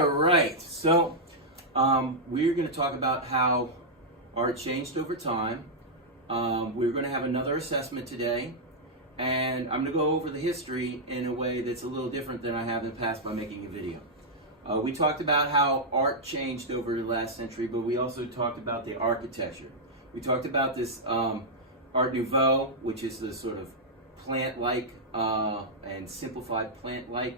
All right, so we're going to talk about how art changed over time. We're going to have another assessment today, and I'm going to go over the history in a way that's a little different than I have in the past by making a video. We talked about how art changed over the last century, but we also talked about the architecture. We talked about this Art Nouveau, which is the sort of plant-like and simplified plant-like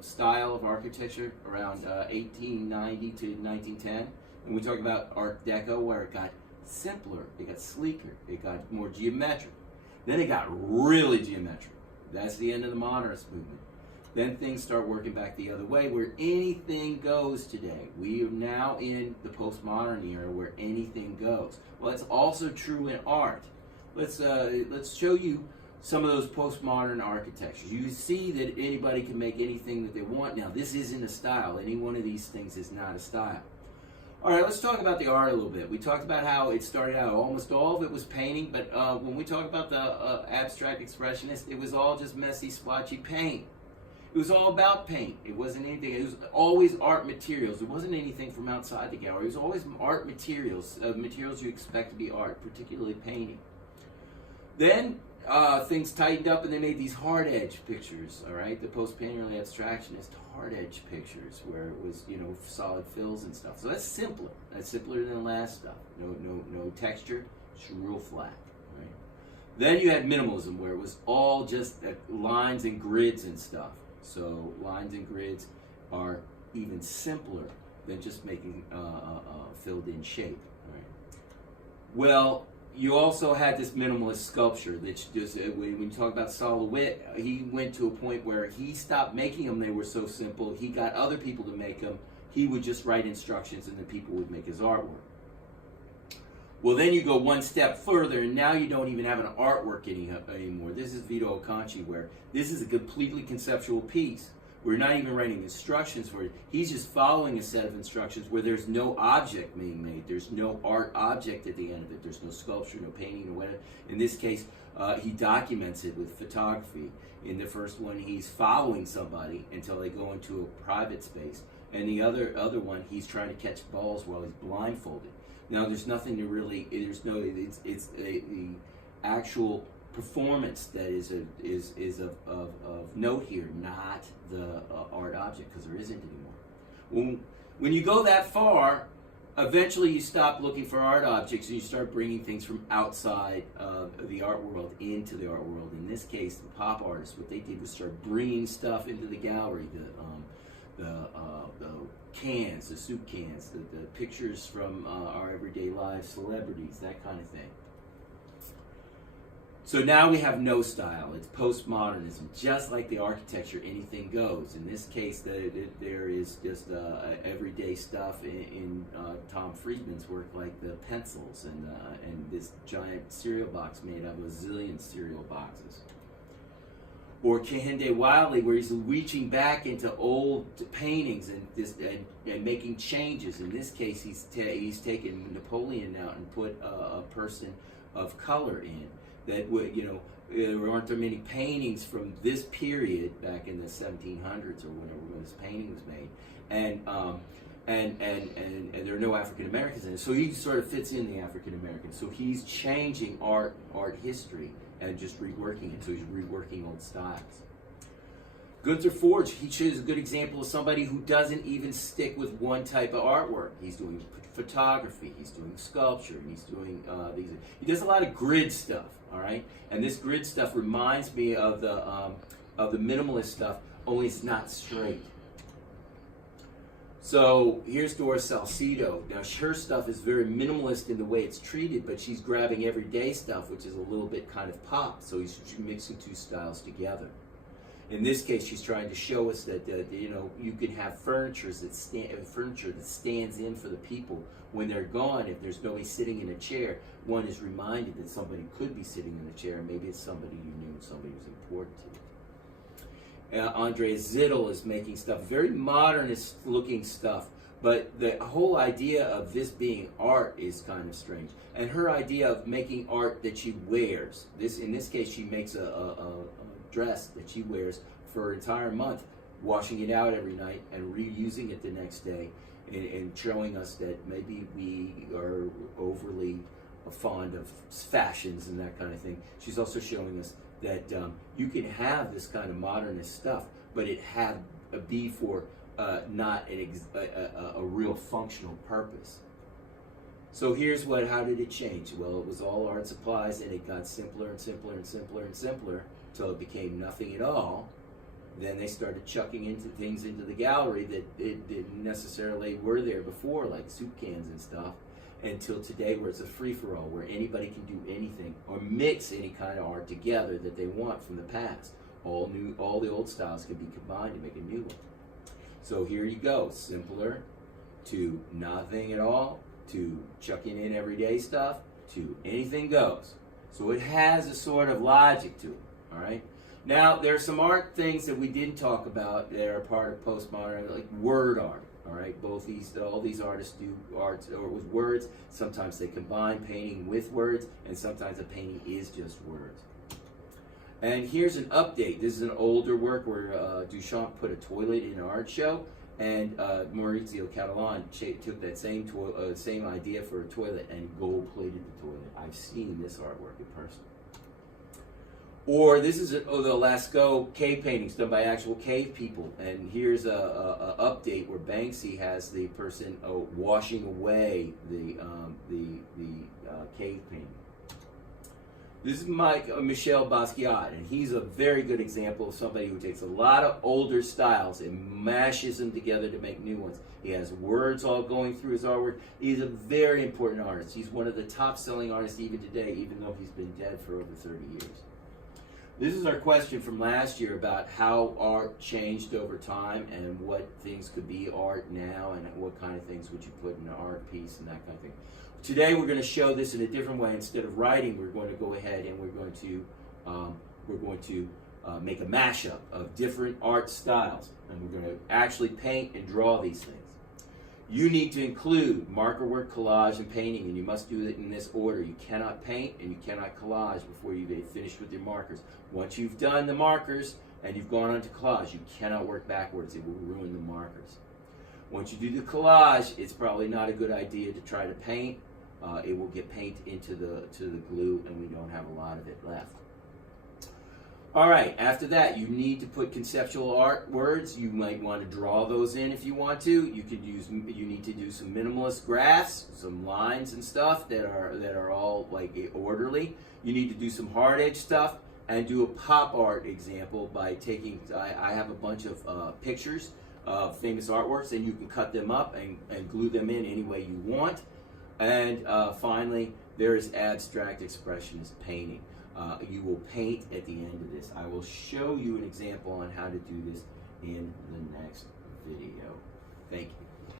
style of architecture around 1890 to 1910. And we talked about Art Deco, where it got simpler, it got sleeker, it got more geometric. Then it got really geometric. That's the end of the modernist movement. Then things start working back the other way, where anything goes today. We are now in the postmodern era, where anything goes. Well, that's also true in art. Let's show you some of those postmodern architectures. You see that anybody can make anything that they want now. This isn't a style. Any one of these things is not a style. All right, let's talk about the art a little bit. We talked about how it started out. Almost all of it was painting, but when we talk about the abstract expressionist, it was all just messy, splotchy paint. It was all about paint. It wasn't anything. It was always art materials. It wasn't anything from outside the gallery. It was always art materials, materials you expect to be art, particularly painting. Then things tightened up and they made these hard edge pictures, all right? The post-painterly abstractionist hard edge pictures where it was, you know, solid fills and stuff. So that's simpler. That's simpler than the last stuff. No texture, it's real flat, right? Then you had minimalism where it was all just lines and grids and stuff. So lines and grids are even simpler than just making filled in shape, right? Well, you also had this minimalist sculpture that just, when you talk about Sol LeWitt, he went to a point where he stopped making them. They were so simple. He got other people to make them. He would just write instructions and then people would make his artwork. Well, then you go one step further and now you don't even have an artwork anymore. This is Vito Acconci, where this is a completely conceptual piece. We're not even writing instructions for it. He's just following a set of instructions where there's no object being made. There's no art object at the end of it. There's no sculpture, no painting, no whatever. In this case, he documents it with photography. In the first one, he's following somebody until they go into a private space. And the other one, he's trying to catch balls while he's blindfolded. Now, there's nothing to really, it's the actual performance that is of note here, not the art object, because there isn't anymore. When you go that far, eventually you stop looking for art objects and you start bringing things from outside the art world into the art world. In this case, the pop artists, what they did was start bringing stuff into the gallery, the cans, the soup cans, the pictures from our everyday lives, celebrities, that kind of thing. So now we have no style. It's postmodernism. Just like the architecture, anything goes. In this case, there is just everyday stuff in Tom Friedman's work, like the pencils and this giant cereal box made out of a zillion cereal boxes. Or Kehinde Wiley, where he's reaching back into old paintings and making changes. In this case, he's taken Napoleon out and put a person of color in. That would, you know, there aren't many paintings from this period back in the 1700s or whenever when this painting was made, and there are no African Americans in it. So he sort of fits in the African American. So he's changing art history and just reworking it. So he's reworking old styles. Gunther Forge, he shows a good example of somebody who doesn't even stick with one type of artwork. He's doing photography, he's doing sculpture, he's doing he does a lot of grid stuff, all right? And this grid stuff reminds me of the minimalist stuff, only it's not straight. So here's Doris Salcedo. Now her stuff is very minimalist in the way it's treated, but she's grabbing everyday stuff, which is a little bit kind of pop. So she's mixing two styles together. In this case, she's trying to show us that you know, you can have furniture that stands in for the people when they're gone. If there's nobody sitting in a chair, one is reminded that somebody could be sitting in a chair, and maybe it's somebody you knew, somebody who's important to you. Andrea Zittel is making stuff, very modernist-looking stuff, but the whole idea of this being art is kind of strange. And her idea of making art that she wears, in this case, she makes a dress that she wears for an entire month. washing it out every night and reusing it the next day, and showing us that maybe we are overly fond of fashions and that kind of thing. She's also showing us that you can have this kind of modernist stuff, but it be for not a real functional purpose. So here's how did it change? Well, it was all art supplies, and it got simpler and simpler and simpler and simpler until it became nothing at all. Then they started chucking things into the gallery that it didn't necessarily were there before, like soup cans and stuff, until today where it's a free-for-all, where anybody can do anything or mix any kind of art together that they want from the past. All the old styles can be combined to make a new one. So here you go, simpler to nothing at all, to chucking in everyday stuff, to anything goes. So it has a sort of logic to it, all right? Now, there are some art things that we didn't talk about that are part of postmodern, like word art, all right? All these artists do art with words. Sometimes they combine painting with words, and sometimes a painting is just words. And here's an update. This is an older work where Duchamp put a toilet in an art show, and Maurizio Cattelan took that same idea for a toilet and gold-plated the toilet. I've seen this artwork in person. Or this is the Lascaux cave paintings done by actual cave people, and here's a update where Banksy has the person washing away the cave painting. This is Michel Basquiat, and he's a very good example of somebody who takes a lot of older styles and mashes them together to make new ones. He has words all going through his artwork. He's a very important artist. He's one of the top-selling artists even today, even though he's been dead for over 30 years. This is our question from last year about how art changed over time and what things could be art now and what kind of things would you put in an art piece and that kind of thing. Today we're going to show this in a different way. Instead of writing, we're going to go ahead and we're going to make a mashup of different art styles, and we're going to actually paint and draw these things. You need to include marker work, collage, and painting, and you must do it in this order. You cannot paint and you cannot collage before you've finished with your markers. Once you've done the markers and you've gone on to collage, you cannot work backwards. It will ruin the markers. Once you do the collage, it's probably not a good idea to try to paint. It will get paint into the glue, and we don't have a lot of it left. All right, after that, you need to put conceptual art words. You might want to draw those in if you want to. You need to do some minimalist graphs, some lines and stuff that are all like orderly. You need to do some hard edge stuff and do a pop art example by taking, I have a bunch of pictures of famous artworks, and you can cut them up and glue them in any way you want. And finally, there is abstract expressionist painting. You will paint at the end of this. I will show you an example on how to do this in the next video. Thank you.